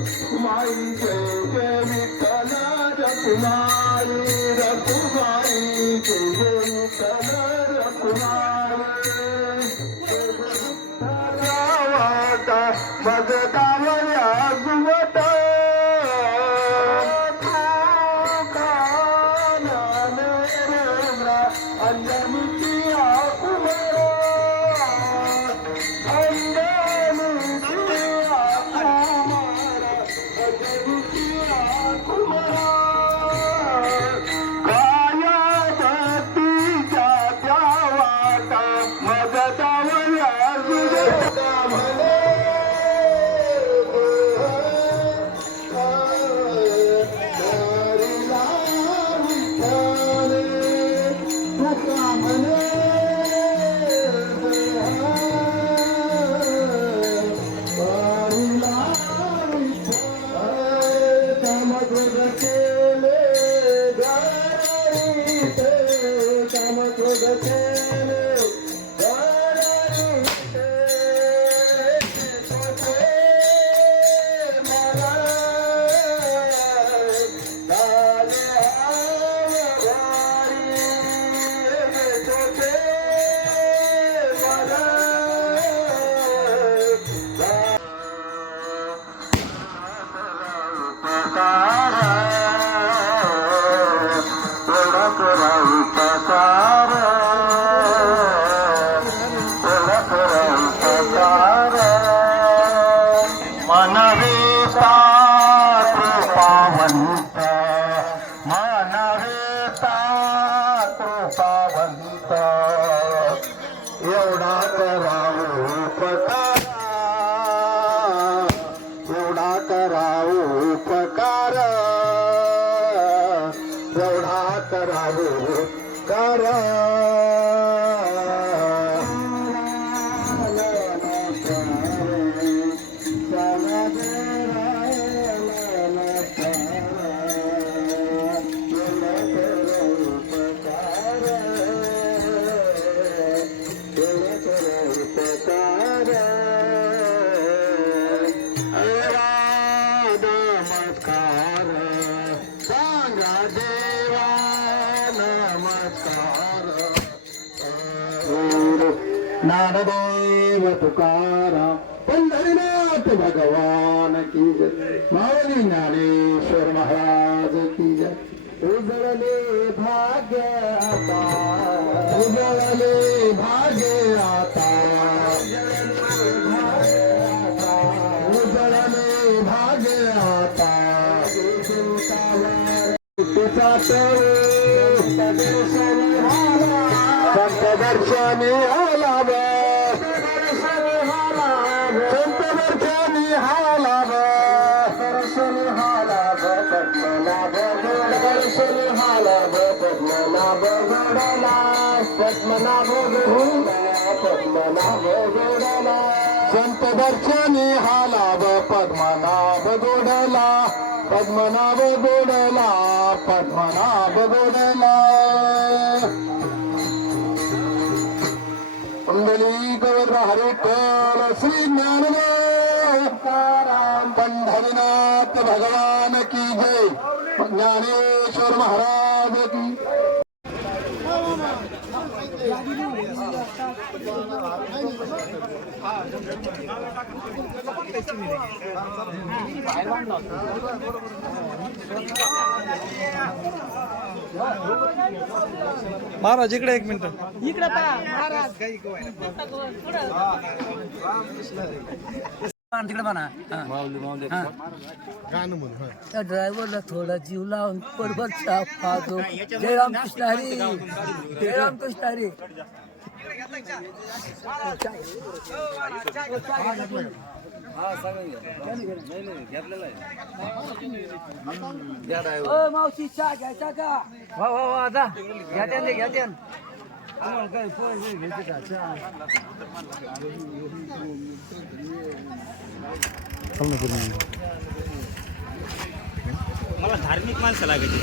कुमारी जय विठ्ठल रकुमारी रकुमारी जय Vitthal रकुमारी Allah. কারা? पंढरीनाथ भगवान की जय। माऊली ज्ञानेश्वर महाराज की भाग्य आता। उजळले भाग्य आता। तुझा पद्मनाभ दर्शनी पद्मनाभ ज्ञानेश्वर महाराज की। महाराज इकडे एक मिनिट. इकडे पहा महाराज. तिकडे म्हणा त्या ड्रायव्हरला थोडा जीव लावून बरोबर साफ पाहतो जय रामकृष्ण हरी. जय रामकृष्ण हरी. ओ मावशी चहा घ्यायचा का? वा वा वा आता घ्या त्यान घ्या त्यान. तुम्हाला काय पोहे घ्यायचे का? चहा. मला धार्मिक माणसं लागायची.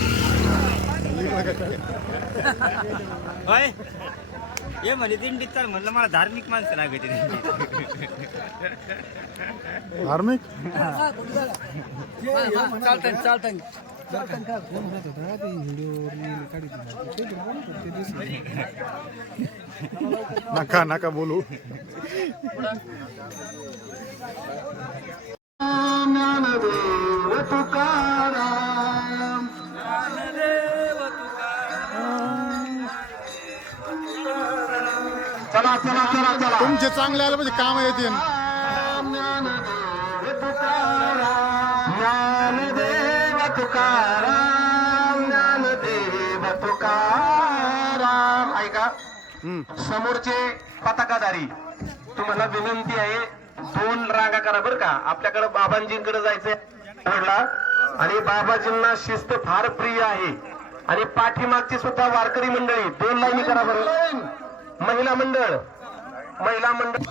ये म्हणे दिंडीत तर म्हणलं मला धार्मिक माणसं लागायची. धार्मिक? चालतंय चालतंय. नका नका बोलू. ज्ञानदेव तुकाराम चला चला चला चला तुमचे चांगले आले म्हणजे काम येते ज्ञानदेव तुकाराम ज्ञानदेव तुकाराम ऐका. समोरचे पताकाधारी तुम्हाला विनंती आहे दोन रांगा करा बर का. आपल्याकडे बाबांजींकडे जायचंय. आणि बाबाजींना शिस्त फार प्रिय आहे. आणि पाठीमागची सुद्धा वारकरी मंडळी दोन लाईनी करा बरं. महिला मंडळ. महिला मंडळ.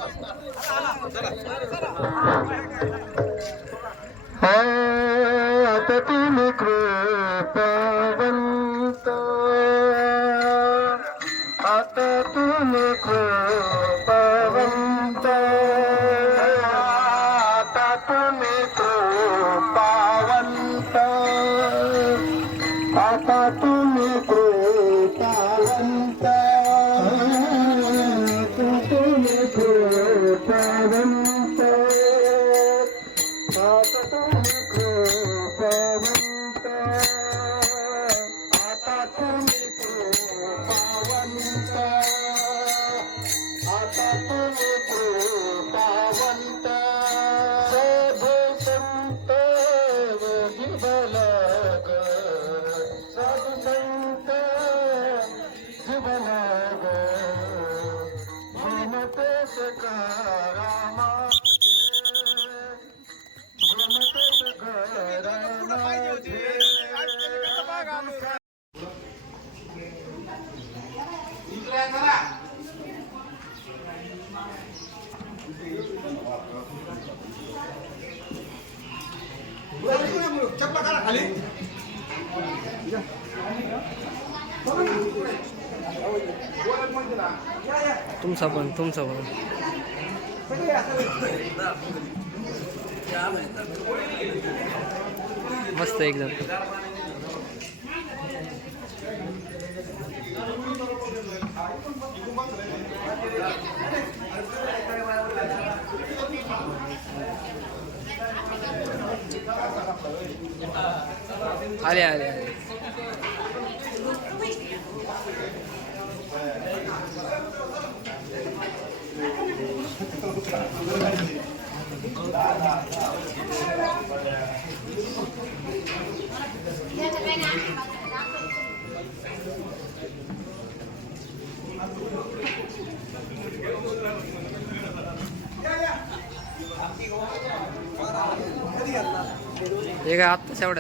आता तुम्ही कृपा आता तुम्ही तुमचा पण तुमचा पण. मस्त एकदम. आले आले आले हे ಈಗ ಹತ್ತು ಸೆವಡ